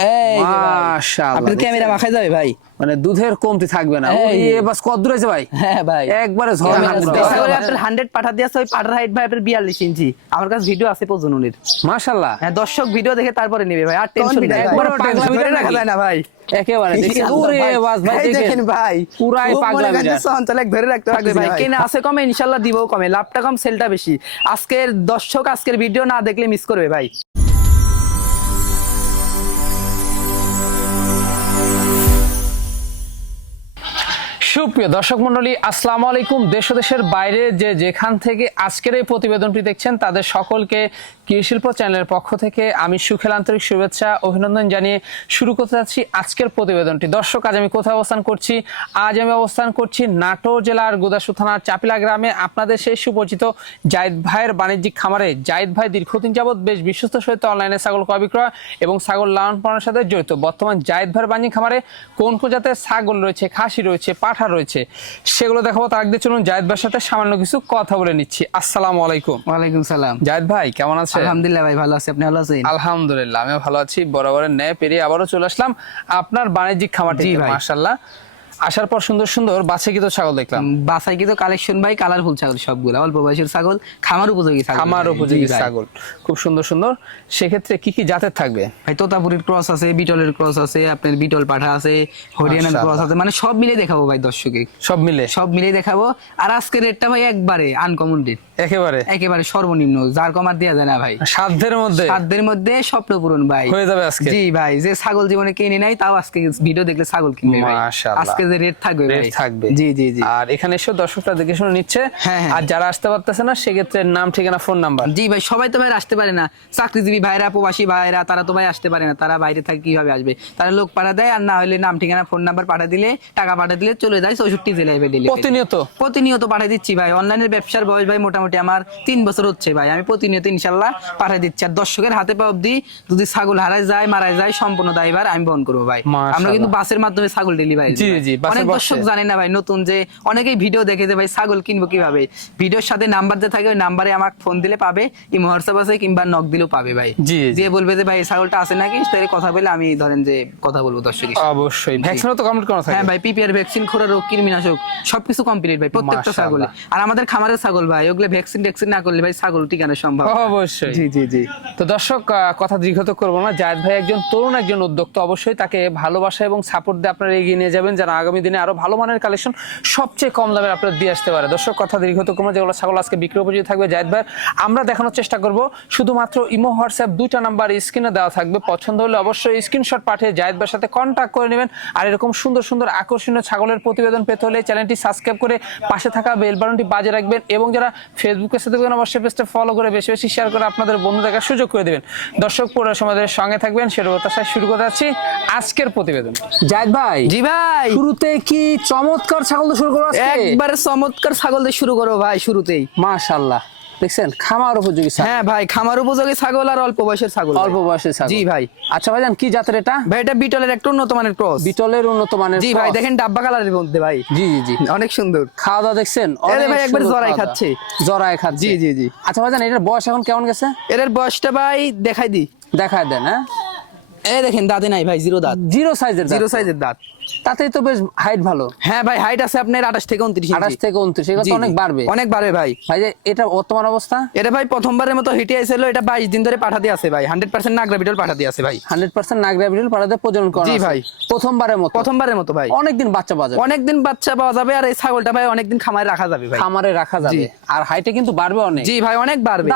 মাশাআল্লাহ, আপনার ক্যামেরা মাখাই যাবে ভাই, মানে দুধের কমতি থাকবে না। ওই বাস কত দূর আছে ভাই? হ্যাঁ ভাই একবারে ঝড় আপনার 100 পাঠা দিয়েছে, ওই পাঠার হাইট ভাই আপনার 42 ইঞ্চি। আমার কাছে ভিডিও আছে প্রজননের। মাশাআল্লাহ, হ্যাঁ দর্শক ভিডিও দেখে তারপরে নেবে ভাই, আর টেনশন নাই, একবারে পাগলা টেনশন ভিডিও রাখা যায় না ভাই। একেবারে দেখেন ওরে বাস ভাই, দেখেন ভাই পুরাই পাগলা ভিডিও সঞ্চালক ধরে রাখতে পারবে ভাই। কেনা আছে কমে, ইনশাআল্লাহ দিবও কমে, লাভটা কম সেলটা বেশি। আজকের দর্শক আজকের ভিডিও না দেখলে মিস করবে ভাই। সুপ্রিয় দর্শক মন্ডলী, আসসালামু আলাইকুম। দেশ ও দেশের বাইরে যে যেখান থেকে আজকের এই প্রতিবেদনটি দেখছেন তাদের সকলকে কৃষিশিল্প চ্যানেলের পক্ষ থেকে আমি সুখেল আন্তরিক শুভেচ্ছা অভিনন্দন জানিয়ে শুরু করতে যাচ্ছি আজকের প্রতিবেদনটি। দর্শক, আজ আমি কোথায় অবস্থান করছি? আজ আমি অবস্থান করছি নাটোর জেলার গোদাসু থানার চাপিলা গ্রামে, আপনাদের সেই সুপরিচিত জাহিদ ভাইয়ের বাণিজ্যিক খামারে। জাহিদ ভাই দীর্ঘদিন যাবৎ বেশ বিশ্বস্ত সহিত অনলাইনে ছাগল ক্রয় বিক্রয় এবং ছাগল লালন পালনের সাথে জড়িত। বর্তমান জাহিদ ভাইয়ের বাণিজ্যিক খামারে কোন কোন জাতের ছাগল রয়েছে, খাসি রয়েছে, পাঠা রয়েছে, সেগুলো দেখাবো। তার আগে চলুন জাহিদ ভাইয়ের সাথে সামান্য কিছু কথা বলে নিচ্ছি। আসসালামু আলাইকুম। ওয়ালাইকুম সালাম। জাহিদ ভাই কেমন আছেন? আলহামদুলিল্লাহ ভাই ভালো আছি, আপনি ভালো আছেন? আলহামদুলিল্লাহ আমিও ভালো আছি। বরাবরের ন্যায় পেরিয়ে আবারও চলে আসলাম আপনার বাণিজ্যিক খামারটি। মাশাআল্লাহ, আসার পর সুন্দর সুন্দর বাছাইকৃত ছাগল দেখলাম। বাছাইকৃত কালেকশন ভাই, কালারফুল ছাগল সবগুলো, অল্প বয়সের ছাগল, খামার উপযোগী ছাগল, খামার উপযোগী ছাগল, খুব সুন্দর সুন্দর। সেক্ষেত্রে কি কি জাতের থাকবে ভাই? তোতাপুরির ক্রস আছে, বিটলের ক্রস আছে, আপনার বিটল পাঠা আছে, হরিয়ানার ক্রস আছে, মানে সব মিলে দেখাবো ভাই দর্শকে, সব মিলে দেখাবো। আর আজকের রেটটা ভাই একবারে আনকমন রেট, একেবারে সর্বনিম্ন, যার কমার দেওয়া যায় না ভাই। সাধ্যের মধ্যে স্বপ্ন পূরণ ভাই হয়ে যাবে আজকে। জি ভাই, যে ছাগল জীবনে কিনে নাই তাও আজকে ভিডিও দেখলে ছাগল কিনবে ভাই। আজকে যে রেট থাকবে ভাই, জি জি জি। আর এখানে এসে দর্শকরা দেখে শুনে নিচ্ছে। আর যারা আসতে পারতেছে না সেক্ষেত্রে নাম, ঠিকানা, ফোন নাম্বার। জি ভাই, সবাই তো ভাই আসতে পারে না, চাকরিজীবী ভাইরা, প্রবাসী ভাইরা, তারা তো ভাই আসতে পারে না, তারা বাইরে থাকে, কিভাবে আসবে? তারা লোক পাঠা দেয়, আর না হলে নাম, ঠিকানা, ফোন নাম্বার পাঠা দিলে, টাকা পাঠা দিলে চলে যায় 64 জেলায়। প্রতিনিয়ত পাঠাই দিচ্ছি ভাই। অনলাইনের ব্যবসার বয়স ভাই মোটামুটি আমার 3 বছর হচ্ছে ভাই। আমি প্রতিনিয়ত ইনশাল্লাহ পাঠাই দিচ্ছি। আর দর্শকের হাতে পা অব্দি যদি ছাগল হারায় যায়, মারা যায়, সম্পূর্ণ দায়ভার আমি বহন করবো ভাই। আমরা কিন্তু বাসের মাধ্যমে ছাগল ডেলিভারি। অনেক দর্শক জানে না ভাই, নতুন যে অনেকেই ভিডিও দেখে যে ভাই ছাগল কিনবো কিভাবে, ভিডিওর সাথে নাম্বার যে থাকে ওই নাম্বারে আমাকে ফোন দিলে পাবে, ইমো হোয়াটসঅ্যাপ আছে, কিংবা নক দিলেও পাবে ভাই। যে বলবে যে ভাই ছাগলটা আছে নাকি, তাহলে কথা বলে আমি ধরেন যে কথা বলবো দর্শক। অবশ্যই ভ্যাকসিনও তো কমপ্লিট করা থাকে। হ্যাঁ ভাই, পিপিআর ভ্যাকসিন, খোরা রোগ, কৃমিনাশক সবকিছু কমপ্লিট ভাই প্রত্যেকটা ছাগলে। আর আমাদের খামারের ছাগল ভাই, ওগুলো ভ্যাকসিন না করলে ভাই ছাগল টিকানো সম্ভব। অবশ্যই, জি জি জি। তো দর্শক, কথা দীর্ঘত করবো না। জাহিদ ভাই একজন তরুণ, একজন উদ্যোক্তা, অবশ্যই তাকে ভালোবাসা এবং সাপোর্ট দিয়ে আপনারা এগিয়ে নিয়ে যাবেন, যেন আগামী দিনে আরো ভালো মানের কালেকশন সবচেয়ে কম দামে আপনারা দিয়ে আসতে পারে। দর্শক, কথা দীর্ঘত করবো, যেগুলো ছাগল আজকে বিক্রি উপযোগী থাকবে জাহিদ ভাই আমরা দেখানোর চেষ্টা করব। শুধুমাত্র ইমো, হোয়াটসঅ্যাপ দুইটা নাম্বার স্ক্রিনে দেওয়া থাকবে। পছন্দ হলে অবশ্যই স্ক্রিনশট পাঠিয়ে জাহিদ ভাইয়ের সাথে কন্ট্যাক্ট করে নেবেন। আর এরকম সুন্দর সুন্দর আকর্ষণীয় ছাগলের প্রতিবেদন পেতে হলে চ্যানেলটি সাবস্ক্রাইব করে পাশে থাকা বেল বাটনটি বাজিয়ে রাখবেন, এবং যারা ফেসবুকের সাথে অবশ্যই পেজটা ফলো করে বেশি বেশি শেয়ার করে আপনাদের বন্ধু দেখার সুযোগ করে দিবেন। দর্শক, পুরো সমাজের সঙ্গে থাকবেন, সেটা প্রত্যাশায় শুরু করতে যাচ্ছি আজকের প্রতিবেদন। জাহিদ ভাই, জি ভাই, শুরুতে কি চমৎকার ছাগল দিয়ে শুরু করব? একবারে চমৎকার ছাগল দিয়ে শুরু করব ভাই। শুরুতেই মাশাআল্লাহ, দেখছেন খামার উপযোগী ছাগল। হ্যাঁ ভাই, খামার উপযোগী ছাগল আর অল্প বয়সের ছাগল। জি ভাই। আচ্ছা ভাইজান, কি জাতের এটা? ভাই এটা বিটলের একটা উন্নত মানের ক্রস। বিটলের উন্নত মানের। জি ভাই, দেখেন ডাব্বা কালারের মধ্যে ভাই। জি জি জি, অনেক সুন্দর। খাওয়া দাওয়া দেখছেন? আরে ভাই একবার জরাই খাচ্ছে। জি জি জি। আচ্ছা ভাইজান, এটার বয়স এখন কেমন গেছে? এর বয়সটা ভাই দেখাই দেন। হ্যাঁ, এই দেখেন দাঁতে নাই ভাই, জিরো দাঁত, জিরো সাইজের দাঁত। তাতেই তো বেশ হাইট ভালো। হ্যাঁ ভাই, হাইট আছে আপনার 28 থেকে 29 এগুলো তো অনেক বাড়বে। ভাই। ভাই যে এটা বর্তমান অবস্থা, এটা ভাই প্রথমবারের মতো হিটে আইছিল। এটা 22 দিন ধরে পাঠাতে আছে ভাই। 100% নাগরা বিটল পাঠাতে আছে ভাই। 100% নাগরা বিটল পাঠাতে প্রজনন করা। জি ভাই, প্রথমবারের মতো ভাই। অনেকদিন বাচ্চা পাওয়া যাবে। আর এই ছাগলটা ভাই অনেকদিন খামারে রাখা যাবে ভাই। আর হাইটে কিন্তু বাড়বে অনেক। জি ভাই, অনেক বাড়বে।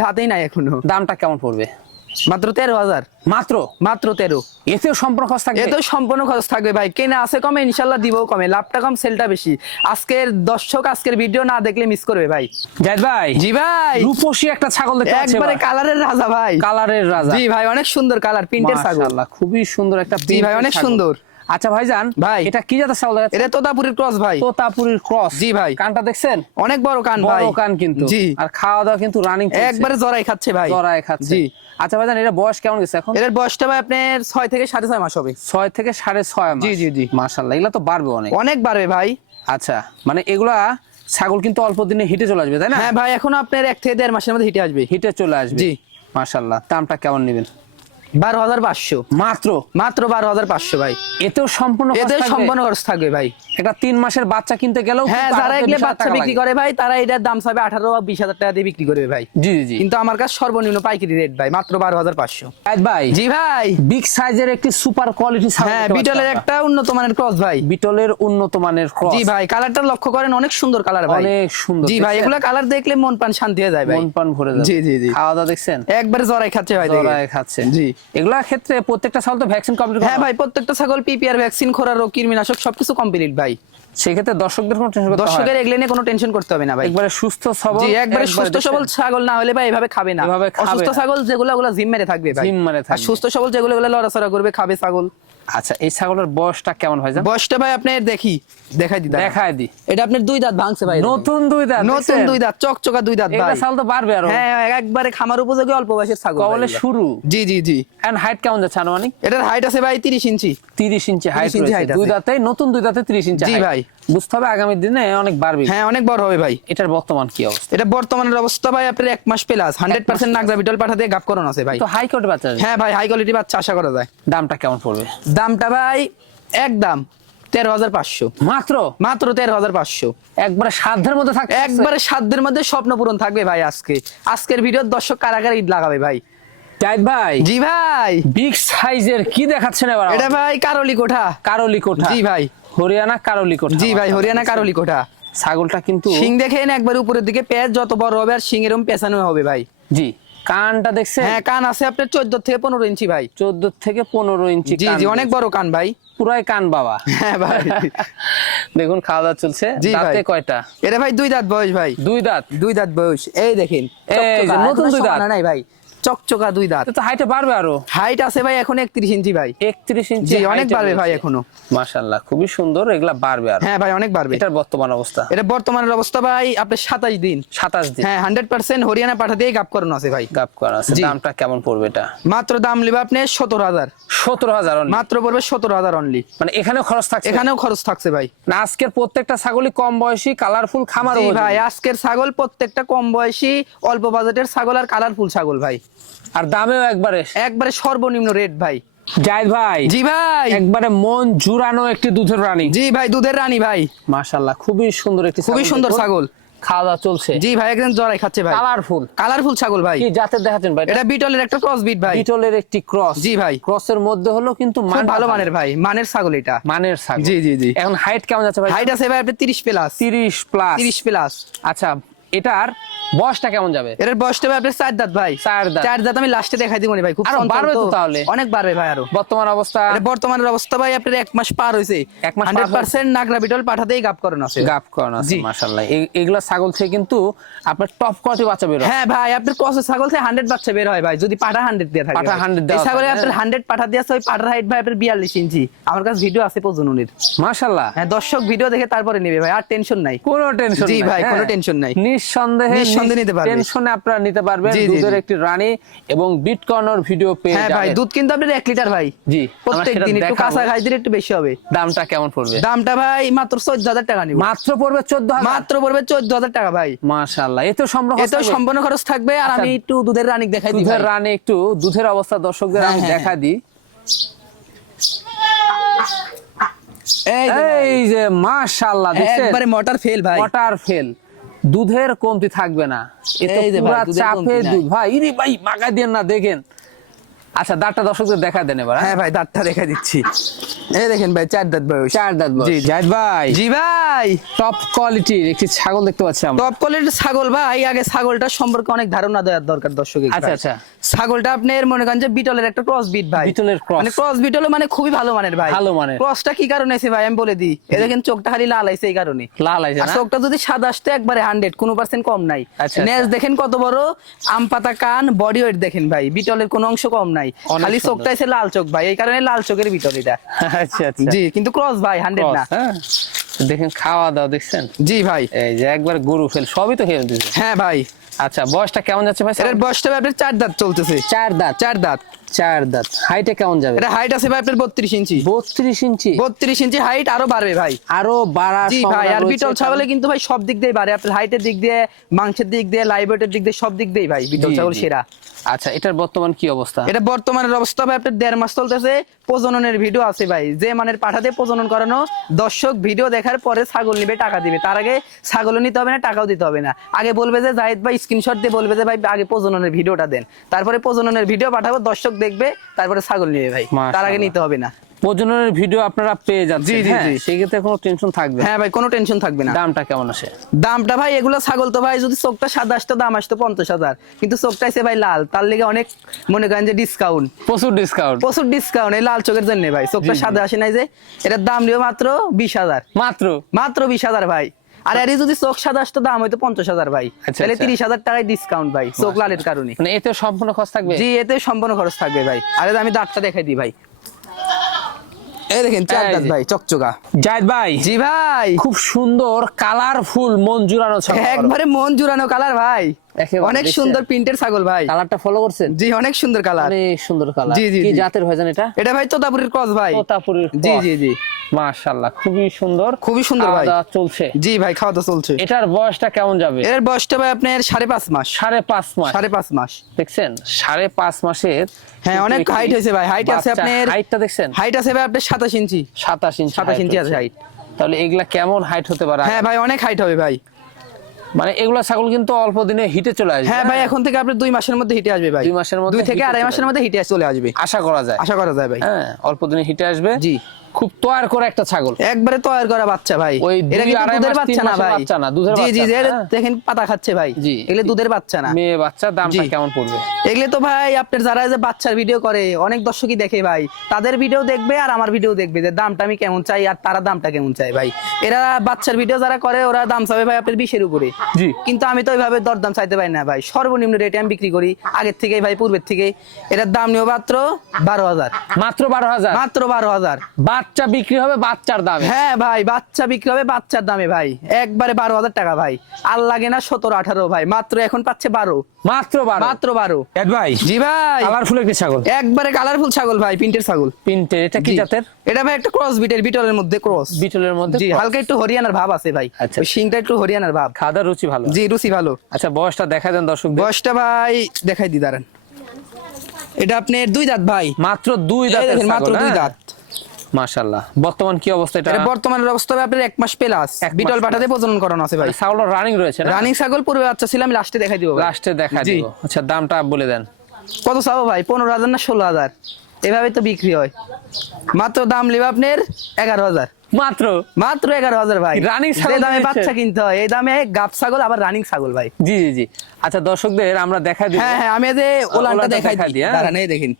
দাঁতেই নাই এখনো। দামটা কেমন পড়বে? মাত্র 13,000। মাত্র 13। এতেও সম্পূর্ণ খরচ থাকবে? এতেও সম্পূর্ণ খরচ থাকবে ভাই। কেনা আছে কমে, ইনশাআল্লাহ দিবও কমে, লাভটা কম সেলটা বেশি। আজকের দর্শক আজকের ভিডিও না দেখলে মিস করবে ভাই। জাহিদ ভাই, জি ভাই, রূপসী একটা ছাগল দেখতে পাচ্ছি, একবারে কালারের রাজা ভাই। কালারের রাজা। জি ভাই, অনেক সুন্দর কালার, প্রিন্টের ছাগল। মাশাআল্লাহ, খুবই সুন্দর একটা জি ভাই, অনেক সুন্দর। আচ্ছা ভাইজান, ভাই এটা কি জাতের ছাগল? এটা তোতাপুরির ক্রস ভাই। তোতাপুরির ক্রস। জি ভাই। কানটা দেখছেন? অনেক বড় কান ভাই। বড় কান কিন্তু। জি। আর খাওয়া দাওয়া কিন্তু রানিং, একবারে জরাই খাচ্ছে ভাই। জি। আচ্ছা ভাইজান, এর বয়স কেমন গেছে এখন? এর বয়সটা ভাই আপনার 6 থেকে 6.5 মাস হবে। 6 থেকে 6.5 মাস। জি জি জি। মাশাআল্লাহ, এগুলা তো বাড়বে অনেক বাড়বে ভাই। আচ্ছা, মানে এগুলা ছাগল কিন্তু অল্প দিনে হিটে চলে আসবে, তাই না? হ্যাঁ ভাই, এখন আপনার 1 থেকে 1.5 মাসের মধ্যে হিটে চলে আসবে। জি। মাশাআল্লাহ, দামটা কেমন নেবেন? 12,500 মাত্র মাত্র 12,500 ভাই। এতেও সম্পূর্ণ খরচ এতে থাকবে? সম্পূর্ণ খরচ থাকবে ভাই। একটা 3 মাসের বাচ্চা কিনতে গেলেও হ্যাঁ, কিন্তু যারা 18 এগুলো 20,000 বাচ্চা টাকা বিক্রি লাগে। করে ভাই, তারা এটার দাম চাবে 18 বা 20,000 টাকা দিয়ে বিক্রি করবে ভাই। জি জি জি। কিন্তু আমার কাছে সর্বনিম্ন পাইকারি রেট ভাই, মাত্র 12,500। জাহিদ ভাই, জি ভাই। বিগ সাইজের একটি সুপার কোয়ালিটি ছাগল হ্যাঁ, দেখতে পাচ্ছি বিটলের আমরা। একটা উন্নত মানের ক্রস ভাই। বিটলের উন্নত মানের ক্রস। জি ভাই, কালারটা লক্ষ্য করেন, অনেক সুন্দর কালার ভাই। অনেক সুন্দর। জি ভাই, দেখছেন? এগুলা কালার দেখলে মন প্রাণ শান্তি হয়ে যায় ভাই। মন প্রাণ ভরে যাবে। জি জি জি। খাওয়া দাওয়া দেখছেন? একবারে জরাই খাচ্ছে ভাই। দেখে। জরায় খাচ্ছে। জি। এগুলোর ক্ষেত্রে প্রত্যেকটা ছাগল তো ভ্যাকসিন কমপ্লিট হ্যাঁ ভাই, প্রত্যেকটা ছাগল পিপিআর ভ্যাকসিন, খোরা রোগ, কৃমিনাশক সবকিছু কমপ্লিট ভাই। সেক্ষেত্রে দর্শকদের কোনো টেনশন করতে হয় দর্শকের না। এগুলো নিয়ে কোনো টেনশন করতে হবে না ভাই। একবারে সুস্থ সবল। জি, একবারে সুস্থ দেখছেন? সবল ছাগল না হলে ভাই এভাবে খাবে না। এভাবে খাবে অসুস্থ না। ছাগল যেগুলো ওগুলো জিম মেরে থাকবে ভাই। জিম মেরে আর থাকবে। সুস্থ সবল যেগুলো ওগুলো লড়াচড়া করবে, খাবে ছাগল। আচ্ছা, এই ছাগলের বয়সটা কেমন হয় জান? বয়সটা ভাই আপনার দেখাই দি। দেখায় দি। এটা আপনার 2 দাঁত ভাঙছে ভাই। নতুন 2 দাঁত। নতুন 2 দাঁত, চকচকা 2 দাঁত এগুলা ভাই। ছাগল তো পারবে আরো। হ্যাঁ, একবারে খামার উপযোগী অল্প বয়সের ছাগল ভাই কবলে এগুলা। শুরু। জি জি জি। এন্ড হাইট কেমন যাচ্ছে আনুমানিক? এটার হাইট আছে ভাই 30 ইঞ্চি। 30 ইঞ্চি হাইট 30 ইঞ্চি রয়েছে। height আছে। 2 দাঁতে, নতুন 2 দাঁতে 30 ইঞ্চি জি height। ভাই। বুঝতে হবে আগামী দিনে অনেক বাড়বে। হ্যাঁ, অনেক বড় হবে ভাই। এটার বর্তমান কি অবস্থা? এটা বর্তমানের অবস্থা ভাই আপনার 1 মাস প্লাস 100% নাগরা বিটল পাঠা দিয়ে গাপ করানো আছে ভাই। তো হাই কোর্টে বাচ্চা আসবে। হ্যাঁ ভাই, হাই কোয়ালিটি বাচ্চা আশা করা যায়। দামটা কেমন পড়বে? দামটা ভাই একদম 13,500। মাত্র মাত্র 13,500। একবারে সাধ্যের মধ্যে থাকবে। একবারে সাধ্যের মধ্যে স্বপ্ন পূরণ থাকবে ভাই। আজকের ভিডিওর দর্শক কারাগার ঈদ লাগাবে ভাই। জাহিদ ভাই, জি ভাই। বিগ সাইজের কি দেখাচ্ছেন এবার? এটা ভাই কারলি কোঠা। কারলি কোঠা। জি ভাই। হরিয়ানা কারলি কোঠা। জি ভাই, হরিয়ানা কারলি কোঠা। ছাগলটা কিন্তু শিং দেখেন একবার উপরের দিকে, পেঁচ যত বড় হবে আর শিং এরকম পেছানো হবে ভাই। জি, কানটা দেখছেন? হ্যাঁ, কান আছে আপনার 14 থেকে 15 ইঞ্চি ভাই। 14 থেকে 15 ইঞ্চি জি কান জি, অনেক রয়েছে। বড় কান ভাই। পুরাই কান বাবা। হ্যাঁ ভাই। দেখুন খাওয়া দাওয়া চলছে। জি দাঁতে ভাই। কয়টা? এটা ভাই 2 দাঁত বয়স ভাই। 2 দাঁত। 2 দাঁত বয়স। এই দেখেন এই যে চকচকা, নতুন এখনো 2 দাঁত। সমানা নাই ভাই, চকচকা 2 দাঁত। তো হাইটে বাড়বে আরো। হাইট আছে ভাই এখন 31 ইঞ্চি ভাই। 31 ইঞ্চি। জি, অনেক বাড়বে ভাই এখনো। মাশাআল্লাহ, খুবই সুন্দর। এগুলা বাড়বে আরো। হ্যাঁ ভাই, অনেক বাড়বে। এটার বর্তমান অবস্থা? এটা বর্তমানের অবস্থা ভাই আপনার 27 দিন। 27 দিন। হ্যাঁ, 100% হরিয়ানা পাঠা দিয়ে গাপ করানো আছে ভাই। গাপ করা আছে। জি। দামটা কেমন পড়বে এটা? মাত্র দাম লিবা আপনি 17,000। 17,000 only? মাত্র পড়বে 17,000 অনলি। মানে এখানেও খরচ থাকছে? এখানেও খরচ থাকছে ভাই। না, আজকের প্রত্যেকটা ছাগলই কম বয়সী, কালারফুল, খামার জি উপযোগী। ভাই, আজকের ছাগল প্রত্যেকটা কম বয়সী, অল্প বাজেটের ছাগল আর কালারফুল ছাগল ভাই। আর দামেও একবারে সর্বনিম্ন রেট ভাই। জাহিদ ভাই, জি ভাই। একবারে মন জুড়ানো একটি দুধের রানী। জি ভাই, দুধের রানী ভাই। মাশাআল্লাহ, খুবই সুন্দর একটি খুবই ছাগল সুন্দর দেখুন। ছাগল। খাওয়া দাওয়া চলছে। জি ভাই, একদম জড়াই খাচ্ছে ভাই। কালারফুল। কালারফুল ছাগল ভাই। কি জাতের দেখাচ্ছেন ভাই? এটা বিটলের একটা ক্রস বিট ভাই। বিটলের একটি ক্রস। জি ভাই। ক্রসের মধ্যে হলো কিন্তু খুব মান ভালো মানের ভাই, মানের ছাগল এটা। মানের ছাগল। জি জি জি। এখন হাইট কেমন যাচ্ছে ভাই? হাইট আছে ভাই আপনার 30 প্লাস। 30 প্লাস। 30 প্লাস। আচ্ছা, এটার বয়সটা কেমন যাবে? এর বয়সটা ভাই আপনার 4 দাঁত ভাই। 4 দাঁত। 4 দাঁত আমি লাস্টে দেখাই দিব ভাই। খুব আরো সন্তান বাড়বে তো তাহলে? অনেক বাড়বে ভাই আরো। বর্তমান অবস্থা? এটা বর্তমানের অবস্থা ভাই আপনার 1 মাস পার হইছে। 1 মাস পার 100% নাগরা বিটল পাঠাতেই গাপ করানো আছে। গাপ করানো আছে। জি। মাশাআল্লাহ, এগুলা ছাগল থেকে কিন্তু আপনার টপ কোয়ালিটি বাচ্চা বের হয়। হ্যাঁ ভাই, আপনার ক্রসের ছাগল থেকে 100 বাচ্চা বের হয় ভাই, যদি পাঠা 100 দিয়ে থাকে। পাঠা 100 এই দেওয়া ছাগলে থাকে, আপনার 100 পাঠা দিয়ে আছে। ওই পাঠার হাইট ভাই আপনার 42 ইঞ্চি। আমার কাছে ভিডিও আছে প্রজননের। মাশাআল্লাহ। হ্যাঁ, দর্শক ভিডিও দেখে তারপরে নেবে ভাই, আর টেনশন নাই। কোনো টেনশন জি নাই। ভাই, হ্যাঁ। কোনো টেনশন নাই। নিঃসন্দেহে নিতে পারবে। টেনশনে আপনারা নিতে পারবেন। জি, জি, দুধের জি। একটি রানী এবং বিটকর্নর ভিডিও পেয়ে হ্যাঁ ভাই, যাবেন। দুধ কিন্তু আপনার 1 লিটার ভাই। জি, প্রত্যেক আমরা দিন সেটা একটু দেখাবো। কাঁচা খাই দিলে একটু বেশি হবে। দামটা কেমন পড়বে? দামটা ভাই মাত্র 14,000 টাকা নিব। মাত্র পড়বে 14,000। মাত্র পড়বে 14,000 টাকা ভাই। মাশাআল্লাহ, এতে সম্পূর্ণ এতে সম্পূর্ণ খরচ থাকবে। আর আচ্ছা, আমি একটু দুধের রানী দেখাই দিই দুধের ভাই। রানী, একটু দুধের অবস্থা দর্শকদের হ্যাঁ, আমি হ্যাঁ, দেখা দিই। এই যে ভাই, এই যে মাশাআল্লাহ, দেখছেন? একবারে মোটর ফেল ভাই। Water fail. দুধের কমতি থাকবে না। এতে এই যে ভাই, পুরা দুধের চাপে কমতি নাই। দুধ ভাই। ইরে ভাই, মাগা দেন না, দেখেন। আচ্ছা, দাঁতটা দর্শকদের দেখা দেন এবার। হ্যাঁ ভাই, দাঁতটা দেখা দিচ্ছি। এই দেখেন ভাই, 4 দাঁত বয়স। 4 দাঁত বয়স। জি, জি। জাহিদ ভাই, জি ভাই, টপ কোয়ালিটির একটি ছাগল দেখতে পাচ্ছি আমরা। টপ কোয়ালিটির ছাগল ভাই। আগে ছাগলটার সম্পর্কে অনেক ধারণা দেওয়ার দরকার দর্শকের। আচ্ছা, আচ্ছা। ছাগলটা আপনার মনে করেন যে বিটলের একটা ক্রস বিট ভাই। বিটলের cross। মানে ক্রস বিটল মানে খুবই ভালো মানের ভাই। ভালো মানের। ক্রসটা কি কারণে আছে ভাই আমি বলে দিই। এই দেখেন চোখটা খালি লাল আইছে এই কারণে। লাল আইছে আর না? চোখটা যদি সাদা আসতে একবারে 100, কোনো পার্সেন্ট কম নাই। আচ্ছা, নেজ আচ্ছা। দেখেন কত বড়, আম পাতা কান, বডি ওয়েট দেখেন ভাই, বিটলের কোনো অংশ কম নাই। অনেক খালি সুন্দর। চোখটা আছে লাল চোখ ভাই, এই কারণে লাল চোখের বিটল এটা। আচ্ছা, আচ্ছা। জি, কিন্তু ক্রস ভাই 100 না। Cross, হ্যাঁ। দেখেন খাওয়া দাওয়া দেখছেন? জি ভাই। এই যে একবার গরু ফেল, সবই তো খেয়ে দিচ্ছে। হ্যাঁ ভাই, আচ্ছা, বয়সটা কেমন যাচ্ছে ভাই? এটার বয়সটা ভাই আপনার 4 দাঁত চলতেছে। 4 দাঁত। 4 দাঁত। 4 দাঁত। হাইটে কেমন যাবে? এটা হাইট আছে ভাই আপনার 32 ইঞ্চি। 32 ইঞ্চি। 32 ইঞ্চি হাইট, আরো বাড়বে ভাই। আরো বাড়ার জি ভাই, সম্ভাবনা আর রয়েছে, বিটল ছাগলে কিন্তু ভাই সব দিক দিয়ে বাড়ে, আপনার হাইটের দিক দিয়ে, মাংসের দিক দিয়ে, লাইভ ওয়েটের দিক দিয়ে, সব দিক দিয়ে ভাই বিটল জি, ছাগল জি। সেরা। আচ্ছা, এটার বর্তমান কি অবস্থা? এটা বর্তমানের অবস্থা ভাই আপনার 1.5 মাস চলতেছে। প্রজননের ভিডিও আছে ভাই, যে মানের পাঠাতে প্রজনন করানো, দর্শক ভিডিও দেখার পরে ছাগল নিবে, টাকা দিবে। তার আগে ছাগলও নিতে হবে না, টাকাও দিতে হবে না। আগে বলবে যে জাহিদ ভাই স্ক্রিনশট দিয়ে বলবে যে ভাই আগে প্রজননের ভিডিওটা দেন, তারপরে প্রজননের ভিডিও পাঠাবো, দর্শক দেখবে, তারপরে ছাগল নিবে ভাই। তার আগে নিতে হবে না। প্রজননের ভিডিও আপনারা পেয়ে যাচ্ছেন। জি, জি, হ্যাঁ, জি। সেক্ষেত্রে কোনো টেনশন থাকবে না। হ্যাঁ ভাই, কোনো টেনশন থাকবে না। দামটা কেমন আসে? দামটা ভাই, এগুলো ছাগল তো ভাই যদি চোখটা সাদা আসতো দাম আসতো 50,000, কিন্তু চোখটা এসে ভাই লাল, তার লেগে অনেক মনে করেন যে ডিসকাউন্ট, প্রচুর ডিসকাউন্ট। প্রচুর ডিসকাউন্ট এই লাল চোখের জন্য ভাই। চোখটা সাদা আসে নাই যে, এটার দাম নিও মাত্র 20,000। মাত্র মাত্র 20,000 ভাই। আর এর যদি চোখ সাদা আসতো দাম হয়তো 50,000 ভাই। আচ্ছা, তাহলে আচ্ছা। 30,000 টাকায় ডিসকাউন্ট ভাই, চোখ লালের কারণে। মানে এতে সম্পূর্ণ খরচ থাকবে? জি, এতে সম্পূর্ণ খরচ থাকবে ভাই। আরে আমি দাঁতটা দেখাই দিই ভাই, এই দেখেন 4 এই দাঁত যে। ভাই, চকচকা। জাহিদ ভাই, জি ভাই, খুব সুন্দর কালারফুল, মন জুড়ানো ছাগল। একবারে মন জুড়ানো কালার ভাই, একেবারে অনেক দেখছেন? সুন্দর প্রিন্টের ছাগল ভাই। কালারটা ফলো করছেন? জি, অনেক সুন্দর কালার। অনেক সুন্দর কালার। জি, জি, কি জি। জাতের ভাইজান এটা? এটা ভাই তোতাপুরীর ক্রস ভাই। তোতাপুরীর জি, cross। জি, জি। মাশাআল্লাহ, খুবই সুন্দর। খুবই সুন্দর ভাই। খাওয়া দাওয়া চলছে। জি ভাই, খাওয়া দাওয়া চলছে। এটার বয়সটা কেমন যাবে? এর বয়সটা ভাই আপনার 5.5 মাস। 5.5 মাস। 5.5 মাস। দেখছেন, 5.5 মাসের। হ্যাঁ, অনেক হাইট হয়েছে ভাই। হাইট আছে আপনার, হাইটটা দেখছেন? হাইট আছে ভাই আপনার 27 ইঞ্চি। 27 ইঞ্চি। 27 ইঞ্চি আছে হাইট। তাহলে এগুলা কেমন হাইট হতে পারে? হ্যাঁ ভাই, অনেক হাইট হবে ভাই। মানে এগুলা ছাগল কিন্তু অল্প দিনে হিটে চলে আসবে। হ্যাঁ ভাই, এখন থেকে আপনার 2 মাসের মধ্যে হিটে আসবে ভাই। 2 মাসের মধ্যে 2 থেকে হিটে 2.5 চলে মাসের মধ্যে হিটে চলে আসবে, আশা করা যায়। আশা করা যায় ভাই। হ্যাঁ, অল্প দিনে হিটে আসবে। জি। খুব তৈয়ার করে একটা ছাগল। একবারে তৈরি করা বাচ্চা ভাই। ওই এটা কিন্তু 2-2.5 দুধের মাস, বাচ্চা 3 না মাসের ভাই। বাচ্চা না, দুধের জি, জি, বাচ্চা জি, না, হ্যাঁ। দেখেন পাতা খাচ্ছে ভাই। জি। এগুলো দুধের বাচ্চা না। মেয়ে বাচ্চা। দামটা জি। কেমন পড়বে? এগুলো তো ভাই আপনার যারা যে বাচ্চার ভিডিও করে, অনেক দর্শকই দেখে ভাই, তাদের ভিডিও দেখবে আর আমার ভিডিও দেখবে, যে দামটা আমি কেমন চাই আর তারা দামটা কেমন চাই ভাই। এরা বাচ্চার ভিডিও যারা করে ওরা দাম চাবে ভাই আপনার 20-এর উপরে। জি। কিন্তু আমি তো ওইভাবে দরদাম চাইতে পারি না ভাই, সর্বনিম্ন রেটে আমি বিক্রি করি আগের থেকেই ভাই, পূর্বের থেকে। এটার দাম নিও মাত্র 12,000। মাত্র 12,000? মাত্র 12,000। বাচ্চা বিক্রি হবে বাচ্চার দামে? হ্যাঁ ভাই, বাচ্চা বিক্রি হবে বাচ্চার দামে ভাই, একবারে 12,000 টাকা ভাই। আর লাগে না 17-18 ভাই, মাত্র এখন পাচ্ছে 12। মাত্র 12? মাত্র 12। জাহিদ ভাই, জি ভাই, কালারফুল একটি ছাগল। একবারে কালারফুল ছাগল ভাই, প্রিন্টের ছাগল। পিন্টে, এটা কি জি। জাতের? এটা ভাই একটা ক্রস বিটের, বিটলের মধ্যে ক্রস। বিটলের মধ্যে জি, cross। হালকা একটু হরিয়ানার ভাব আছে ভাই। আচ্ছা। ওই শিংটা একটু হরিয়ানার ভাব। খাওয়া দাওয়ার রুচি ভালো। জি, রুচি ভালো। আচ্ছা, বয়সটা দেখা দেন দর্শকদের। বয়সটা ভাই দেখাই দি, দাঁড়ান। এটা আপনার 2 দাঁত ভাই। মাত্র 2 এই দাঁতের দেখেন, মাত্র ছাগল, 2 হ্যাঁ? দাঁত। মাশাআল্লাহ। বর্তমান কি অবস্থা এটা? এটা বর্তমানের অবস্থা আপনার 1 মাস প্লাস। 1 মাস বিটল plus। পাঠাতে প্রজনন করানো আছে ভাই। ছাগল রানিং রয়েছে না? রানিং ছাগল, পূর্বে বাচ্চা ছিল, আমি লাস্টে দেখাই দিব ভাই। লাস্টে দেখা জি। দিব। আচ্ছা, দামটা বলে দেন। কত চাবো ভাই? 15,000 না 16,000? এভাবে তো বিক্রি হয়। মাত্র দাম লিবা আপনার 11,000। মাত্র? মাত্র 11,000 ভাই। রানিং ছাগল যে দামে দিয়েছে। বাচ্চা কিনতে হয়, এই দামে গাব ছাগল, আবার রানিং ছাগল ভাই। জি, জি, জি। আচ্ছা, দর্শকদের আমরা দেখা দিব। হ্যাঁ, হ্যাঁ, আমি এই যে ওলানটা ওলানটা দেখাই দেখাই দিই, দিই, হ্যাঁ। দাঁড়ান, এই দেখেন।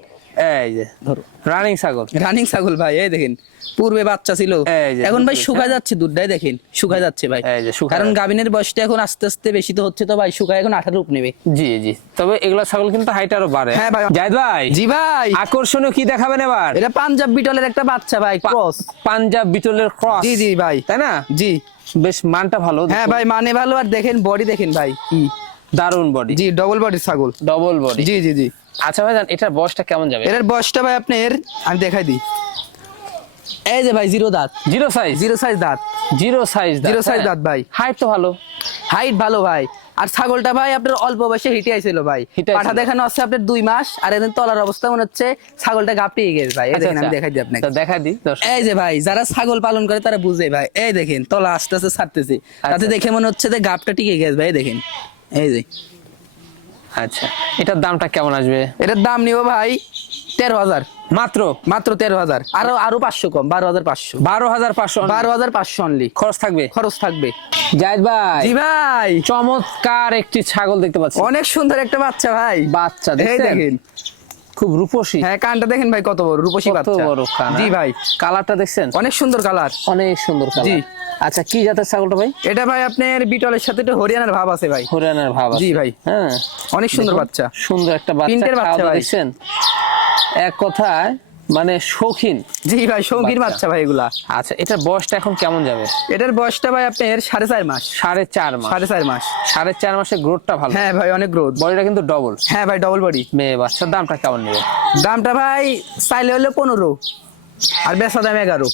এই যে ধরো, রানিং ছাগল। রানিং ছাগল ভাই, এই দেখেন। পূর্বে বাচ্চা ছিল, এই যে এখন দুধ ভাই হয়েছে, শুকায় হ্যাঁ। যাচ্ছে, দুধটাই দেখেন শুকায় যাচ্ছে ভাই। এই যে শুকায় কারণ যাচ্ছে। গাভিনের বয়সটা এখন আস্তে আস্তে বেশি তো হচ্ছে, তো ভাই শুকায় এখন 18 রূপ নেবে। জি, জি। তবে এগুলা ছাগল কিন্তু হাইট আরো বাড়ে। হ্যাঁ ভাই। জাহিদ ভাই, জি ভাই, আকর্ষণীয় কি দেখাবেন এবার? এটা পাঞ্জাব বিটলের একটা বাচ্চা ভাই, ক্রস। পাঞ্জাব বিটলের ক্রস। জি, জি ভাই, তাই না? জি। বেশ মানটা ভালো। হ্যাঁ ভাই, মানে ভালো, আর দেখেন বডি দেখেন ভাই, কি দারুন বডি। জি, ডবল বডির ছাগল। Double body. জি, জি, জি। আচ্ছা ভাইজান, এটার বয়সটা কেমন যাবে? এর বয়সটা ভাই আপনার আমি দেখাই দিই, এই যে ভাই 0 দাঁত। Zero size? 0 সাইজ দাঁত। Zero size. 0 সাইজ দাঁত ভাই। হাইট তো ভালো। হাইট ভালো ভাই। আর ছাগলটা ভাই আপনার অল্প বয়সে হিটে আইছিল ভাই। হিটে পাঠা আইছিল। দেখানো আছে আপনার 2 মাস, আর এদিন তলার অবস্থা মনে হচ্ছে ছাগলটা গাপটিয়ে গেছে ভাই। এই দেখেন, আমি দেখাই দিই আপনাকে। তো দেখা দিই দর্শক। এই যে ভাই, যারা ছাগল পালন করে তারা বুঝে ভাই, এই দেখেন তলা আস্তে আস্তে ছাড়তেছে, তাতে দেখে মনে হচ্ছে যে গাপটা টিকে গেছে ভাই। এই দেখেন, এই যে। আচ্ছা, এটার দামটা কেমন আসবে? এটার দাম নিব ভাই 13,000। মাত্র? মাত্র 13,000। আরো 500 কম, 12,500। 12,500? 12,500 অনলি। খরচ থাকবে? খরচ থাকবে। জাহিদ ভাই, জি ভাই, চমৎকার একটি ছাগল দেখতে পাচ্ছি। অনেক সুন্দর একটা বাচ্চা ভাই। বাচ্চা এই দেখছেন? দেখেন, খুব রূপসী। হ্যাঁ, কানটা দেখেন ভাই কত বড়, রূপসী কত বাচ্চা। বড় কান। জি ভাই, কালারটা দেখছেন? অনেক সুন্দর কালার। অনেক সুন্দর কালার। জি। আচ্ছা, কি জাতের ছাগলটা ভাই? এটা ভাই আপনার বিটলের সাথে একটু হরিয়ানার ভাব আছে ভাই। হরিয়ানার ভাব আছে। জি ভাই, হ্যাঁ, অনেক সুন্দর দেখুন, বাচ্চা। সুন্দর একটা বাচ্চা। প্রিন্টের বাচ্চা খাওয়া ভাই। দেখছেন? এক কথায় মানে শৌখিন। জি ভাই শৌখিন বাচ্চা ভাই এগুলা। আচ্ছা, এটার বয়সটা এখন কেমন যাবে? এটার বয়সটা ভাই আপনার 4.5 মাস। 4.5 মাস। 4.5 মাস। 4.5 মাসের গ্রোথটা ভালো। হ্যাঁ ভাই অনেক গ্রোথ। বডিটা কিন্তু ডবল। হ্যাঁ ভাই ডবল বডি। মেয়ে বাচ্চার দামটা কেমন নেবে? দামটা ভাই চাইলে হলে 15 আর বেচা দাম 11।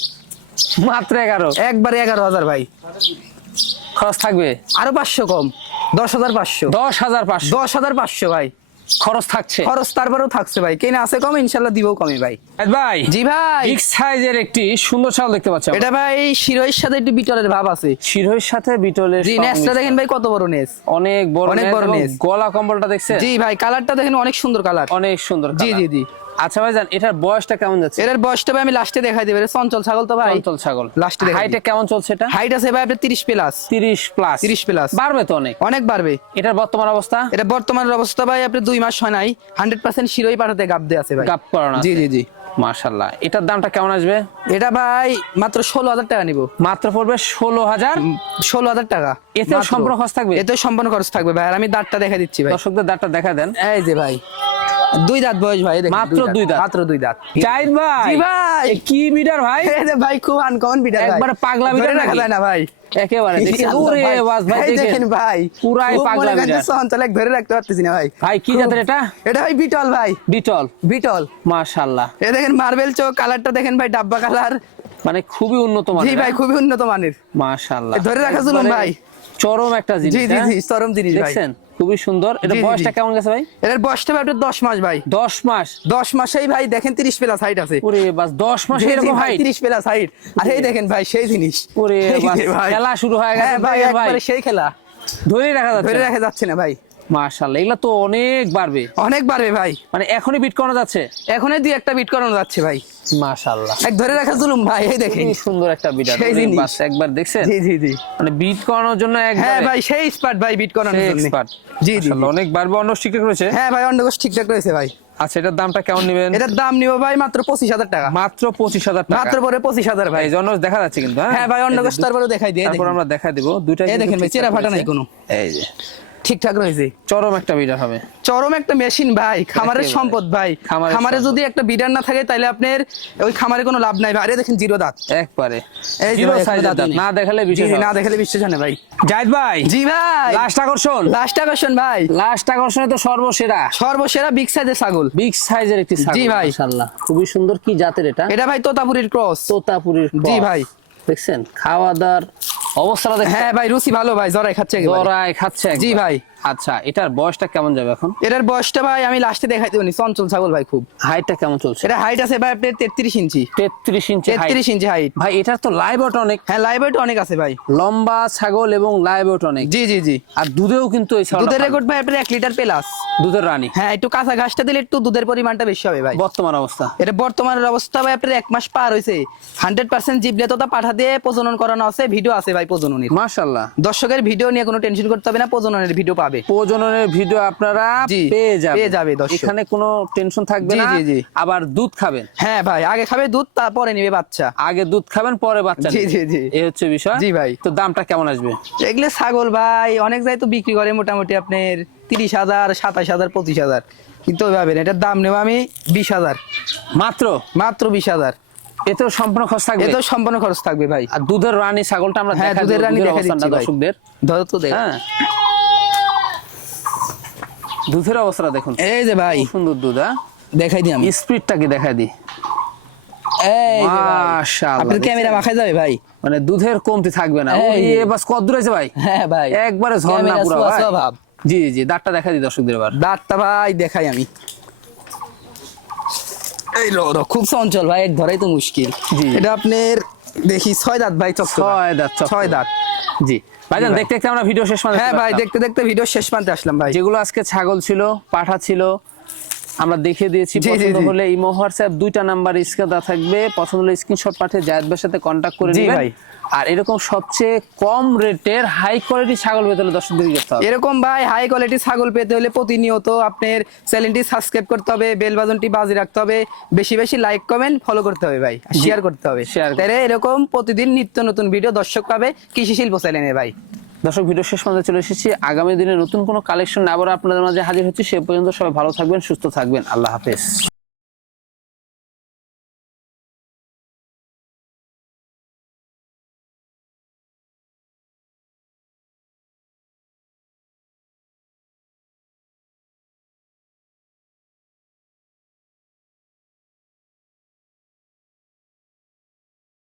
মাত্র 11? একবারে 11,000 ভাই। খরচ থাকবে আরো 500 কম, 10,500। 10,500? 10,500 ভাই খরচ থাকছে। খরচ তারপরেও থাকছে ভাই, কেনা আছে কম, ইনশাল্লাহ দিবও কমে ভাই। ভাই জি ভাই বিগ সাইজের একটি সুন্দর ছাগল দেখতে পাচ্ছি। এটা ভাই শিরোইর সাথে একটু বিটলের ভাব আছে। শিরোইর সাথে বিটলের। জি নেসটা দেখেন ভাই কত বড় নেস, অনেক বড়, অনেক বড় নেস। গলা কম্বলটা দেখছেন? জি ভাই কালারটা দেখেন অনেক সুন্দর কালার, অনেক সুন্দর। জি জি জি। আচ্ছা ভাই জান, এটার বয়সটা কেমন যাচ্ছে? এটার বয়সটা ভাই আমি লাস্টে দেখাই দেব। এটা চঞ্চল ছাগল তো ভাই, চঞ্চল ছাগল। লাস্টে দেখাই হাইটে কেমন চলছে এটা? হাইট আছে ভাই আপনার 30 প্লাস। 30 প্লাস। 30 প্লাস বাড়বে তো অনেক। অনেক বাড়বে। এটার বর্তমান অবস্থা? এটা বর্তমানের অবস্থা ভাই আপনার 2 মাস হয় নাই, 100% শিরোই পাঠাতে গাব দিয়ে আছে ভাই। গাপ করানো আছে? জি জি জি। মাশাআল্লাহ। এটার দামটা কেমন আসবে? এটা ভাই মাত্র 16,000 টাকা নিব। মাত্র পড়বে 16,000? 16,000 টাকা। এতেও সম্পূর্ণ খরচ থাকবে? এতেও সম্পূর্ণ খরচ থাকবে ভাই। আর আমি দাঁতটা দেখা দিচ্ছি ভাই, দর্শকদের দাঁতটা দেখা দেন। এই যে ভাই 2 দাঁত বয়স ভাই, দেখেন মাত্র 2 দাঁত? মাত্র 2 দাঁত। জাহিদ ভাই। জি ভাই। এ কি বিডার ভাই? এই যে ভাই খুব আনকমন বিটার ভাই, একবারে পাগলা বিডার ধরে রাখা নাকি? যায় না ভাই একেবারে দেখেন। ওরে বাস ভাই এই দেখেন ভাই পুরাই খুব পাগলা মনে করেন যে বিড়াল। সঞ্চালক ধরে রাখতে পারতেছি না ভাই। ভাই কি জাতের এটা? এটা ভাই বিটল ভাই, বিটল। বিটল। মাশাআল্লাহ। এ দেখেন মার্বেল চোখ, কালারটা দেখেন ভাই ডাব্বা কালার। মানে খুবই উন্নত জি মানের। ভাই খুবই উন্নত মানের। মাশাআল্লাহ। এ ধরে রাখা জুলুম একবারে ভাই। চরম একটা জিনিস। জি জি হ্যাঁ? জি চরম জিনিস ভাই। দেখছেন খুবই সুন্দর। এটা জি, জি, বয়সটা জি। কেমন গেছে ভাই? এর বয়সটা ভাই আপনার 10 মাস ভাই। 10 মাস? 10 মাসেই ভাই দেখেন 30 প্লাস হাইট আছে। ওরে বাস 10 মাসে জি, জি এরকম ভাই, হাইট? 30 plus height. আর এই দেখেন ভাই সেই জিনিস। ওরে এই বাস যে ভাই। খেলা শুরু হয়ে গেছে। হ্যাঁ ভাই ভাই একবারে সেই খেলা, ধরে রাখা যাচ্ছে ধরে না। রাখা যাচ্ছে না ভাই। মাশাআল্লাহ, এগুলা তো অনেক বাড়বে। অনেক বাড়বে ভাই। মানে এখনই বিট করানো যাচ্ছে? এখনই 2-1টা বিট করানো যাচ্ছে ভাই। মাশাআল্লাহ। এক ধরে রাখা জুলুম ভাই, এই দেখেন খুবই সুন্দর একটা বিডার। সেই জিনিস। বাস একবার দেখছেন? জি জি জি। মানে বিট করানোর জন্য একবার। হ্যাঁ ভাই সেই স্পার্ট ভাই বিট করানোর জন্য। এক্সপার্ট। জি জি জি। অনেক বাড়বে। অন্য ঠিকঠাক রয়েছে? হ্যাঁ ভাই অন্ডকোষ ঠিকঠাক রয়েছে ভাই। আচ্ছা, এটার দামটা কেমন নেবেন? এটার দাম নিব ভাই মাত্র 25,000 টাকা। মাত্র 25,000 টাকা? মাত্র পরে 25,000 ভাই। এই জন্য দেখা যাচ্ছে কিন্তু। হ্যাঁ ভাই অন্ডকোষ তারপরে দেখাই দিয়ে তারপর আমরা দেখা দিব দুইটা। এই দেখেন ভাই চেরা ফাটা নাই কোনো, এই যে ঠিকঠাক রয়েছে। চরম একটা বিডার হবে। চরম একটা মেশিন ভাই, খামারের একেবারে। সম্পদ ভাই। খামারের খামারে সম্পদ। যদি একটা বিডার না থাকে তাহলে আপনার ওই খামারে কোনো লাভ নাই ভাই। আরে দেখেন জিরো দাঁত একবারে এই যে জিরো ভাই, সাইজের দাঁত দাঁত। নেই। না দেখালে জি, বিষয় জি, না দেখলে বিশ্বাস হয় না ভাই। জাহিদ ভাই। জি ভাই লাস্ট আকর্ষণ। লাস্ট আকর্ষণ ভাই, লাস্ট আকর্ষণে তো সর্বসেরা সর্বসেরা বিগ সাইজের ছাগল। বিগ সাইজের একটি ছাগল। জি ভাই। মাশাআল্লাহ খুবই সুন্দর। কি জাতের এটা? এটা ভাই তোতাপুরির ক্রস। তোতাপুরীর জি cross। ভাই। দেখছেন খাওয়া দাওয়ার অবস্থাটা দেখছেন? হ্যাঁ ভাই রুচি ভালো ভাই, জরাই খাচ্ছে একেবারে। জরায় খাচ্ছে একবার। জি ভাই। আচ্ছা, এটার বয়সটা কেমন যাবে এখন? এটার বয়সটা ভাই আমি লাস্টে দেখাই দেবনি, চঞ্চল ছাগল ভাই খুব। হাইটটা কেমন চলছে? এটা হাইট আছে ভাই আপনার 33 ইঞ্চি। 33 ইঞ্চি height। 33 ইঞ্চি হাইট। ভাই এটার তো লাইভ ওয়েট অনেক। হ্যাঁ লাইভ ওয়েট অনেক আছে ভাই। লম্বা ছাগল এবং লাইভ ওয়েট অনেক। জি জি জি। আর দুধেও কিন্তু এই ছাগলটা দুধের ভালো। রেকর্ড ভাই আপনার 1 লিটার প্লাস। দুধের রানী। হ্যাঁ একটু কাঁচা ঘাসটা দিলে একটু দুধের পরিমাণটা বেশি হবে ভাই। বর্তমান অবস্থা? এটা বর্তমানের অবস্থা ভাই আপনার 1 মাস পার হইছে। 100% জিবলে তোতা পাঠা দিয়ে প্রজনন করানো আছে, ভিডিও আছে ভাই প্রজননের। মাশাআল্লাহ। দর্শকের ভিডিও নিয়ে কোনো টেনশন করতে হবে না, প্রজননের ভিডিও পাবে। প্রজননের ভিডিও আপনারা জি, পেয়ে যাবেন। পেয়ে যাবে দর্শক। এখানে কোনো টেনশন থাকবে জি, না। জি, জি। আবার দুধ খাবেন। হ্যাঁ ভাই আগে খাবে দুধ তারপরে নিবে বাচ্চা। আগে দুধ খাবেন পরে বাচ্চা জি, নেবেন। জি, জি। এই হচ্ছে বিষয়। জি ভাই। তো দামটা কেমন আসবে? এগুলো ছাগল ভাই অনেক জায়গায় তো বিক্রি করে মোটামুটি আপনার 30,000, 27,000, 25,000, কিন্তু ভাবেন এটার দাম নেব আমি 20,000। মাত্র? মাত্র 20,000। এতেও সম্পূর্ণ খরচ থাকবে? এতেও সম্পূর্ণ খরচ থাকবে ভাই। আর দুধের রানী ছাগলটা আমরা হ্যাঁ দেখাই দুধের দেব, রানী দুধের দেখা অবস্থানটা দিচ্ছি ভাই। দর্শকদের। ধরো তো দেখ। হ্যাঁ দুধের অবস্থাটা দেখুন। এই যে ভাই খুব সুন্দর দুধ। হ্যাঁ দেখাই দিই আমি। স্পিডটা কি দেখাই দি। এই যে ভাই। মাশাআল্লাহ। আপনার ক্যামেরা মাখাই যাবে ভাই। মানে দুধের কমতি থাকবে না। এই। ওই বাস কত দূর আছে ভাই? হ্যাঁ ভাই একবারে ঝর্ণা ক্যামেরা পুরো ছোঁয়া ভাই। ছোঁয়া ভাব। জি জি, দাঁতটা দেখা দিই দর্শকদের এবার। দাঁতটা ভাই দেখাই আমি। এই লো খুব চঞ্চল ভাই, এক ধরাই তো মুশকিল। জি। এটা আপনার দেখি 6 দাঁত ভাই, চকচকা। 6 দাঁত। 6 দাঁত। জি ভাইজান, ভাই। দেখতে দেখতে আমরা ভিডিও শেষ পর্যন্ত হ্যাঁ ভাই আসলাম। দেখতে দেখতে ভিডিও শেষ প্রান্তে আসলাম ভাই। যেগুলো আজকে ছাগল ছিল, পাঠা ছিল, আমরা দেখিয়ে দিয়েছি। জি, জি, পছন্দ জি। হলে ইমো হোয়াটসঅ্যাপ দুইটা নাম্বার স্ক্রিনে দেওয়া থাকবে। পছন্দ হলে স্ক্রিনশট পাঠিয়ে জায়েদ ভাইয়ের সাথে কন্ট্যাক্ট করে জি নেবেন। ভাই। আর এরকম সবচেয়ে কম রেটের হাই কোয়ালিটি ছাগল পেতে হলে দর্শকদের কি করতে হবে? এরকম ভাই হাই কোয়ালিটি ছাগল পেতে হলে প্রতিনিয়ত আপনার চ্যানেলটি সাবস্ক্রাইব করতে হবে, বেল বাটনটি বাজিয়ে রাখতে হবে, বেশি বেশি লাইক কমেন্ট ফলো করতে হবে ভাই, শেয়ার করতে হবে। শেয়ার করতে তাহলে এরকম প্রতিদিন নিত্য নতুন ভিডিও দর্শক পাবে কৃষি শিল্প চ্যানেলে ভাই। দর্শক ভিডিও শেষ পর্যন্ত চলে এসেছি। আগামী দিনে নতুন কোনো কালেকশন আবার আপনাদের মাঝে হাজির হচ্ছি। সে পর্যন্ত সবাই ভালো থাকবেন, সুস্থ থাকবেন। আল্লাহ হাফেজ।